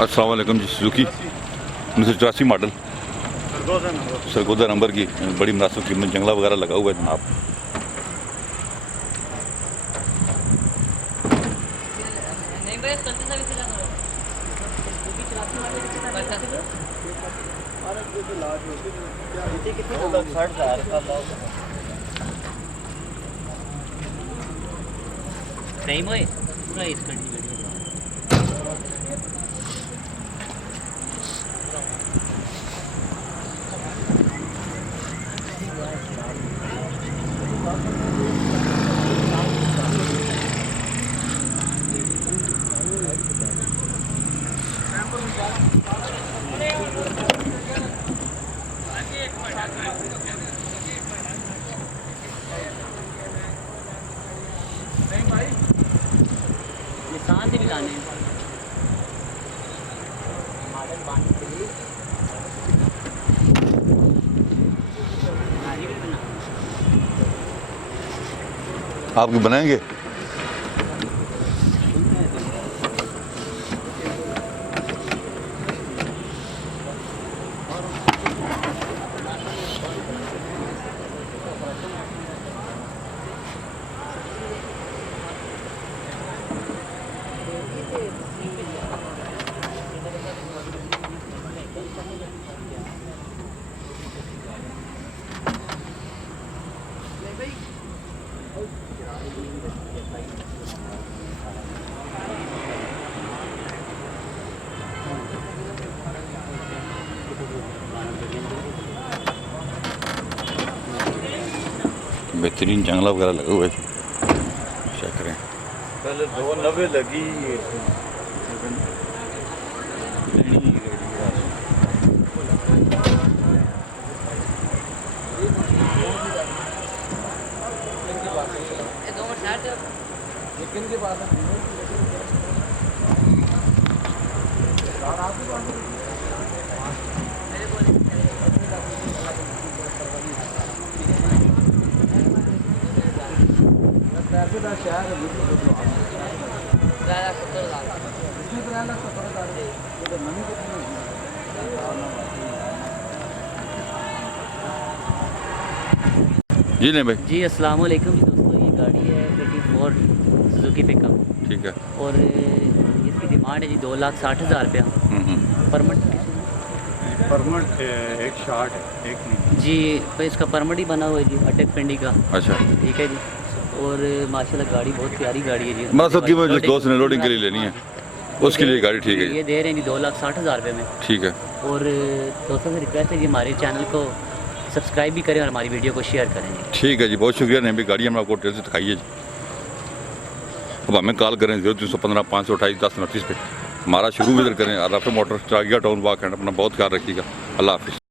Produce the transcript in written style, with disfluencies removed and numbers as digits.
अस्सलाम वालेकुम जी। Suzuki 1984 model Sargodha number की बड़ी मुनासिब कीमत, जंगला वगैरह लगा हुआ है जनाब। टाइम होए पूरा इस कंट्री में निशान से भी लाने हैं मॉडल बांधने के लिए नारी भी बना आपको बनाएंगे? बेहतरीन जंगला वगैरह लगा हुआ है, चेक करें। पहले 290 लगी जी नहीं भाई। जी अस्सलाम वालेकुम जी दोस्तों, ये गाड़ी है 84 सुजुकी पिकअप ठीक है। और इसकी डिमांड है जी 2,60,000 रुपया। परमिट एक शार्ट है, एक नहीं। जी तो इसका परमिट ही बना हुआ है जी अटक पिंडी का। अच्छा, ठीक है जी। और माशाल्लाह गाड़ी बहुत प्यारी गाड़ी है जी। मतलब कि मुझे दोस्त ने लोडिंग के लिए लेनी है, उसके लिए गाड़ी ठीक है ये दे रहे हैं जी 2,60,000 रुपये में। ठीक है। और दोस्तों से रिक्वेस्ट है जी हमारे चैनल को सब्सक्राइब भी करें और हमारी वीडियो को शेयर करें जी। ठीक है जी, बहुत शुक्रिया। नहीं भी गाड़ी हमने आपको डिटेल से दिखाई है जी। अब हमें कॉल करें 0315 528 1029 पे। हमारा शुरू भी इधर करें। राफे मोटर चागिया टाउन वाक है। अपना बहुत ख्याल रखिएगा। अल्लाह हाफिज़।